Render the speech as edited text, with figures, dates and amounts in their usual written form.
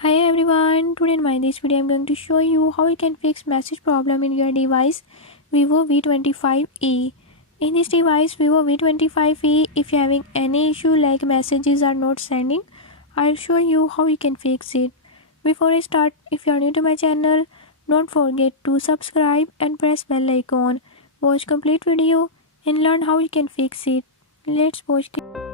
Hi everyone, today in my this video I'm going to show you how you can fix message problem in your device Vivo V25e. In this device Vivo V25e, if you're having any issue like messages are not sending, I'll show you how you can fix it. Before I start, if you are new to my channel, don't forget to subscribe and press bell icon. Watch complete video and learn how you can fix it. Let's watch this.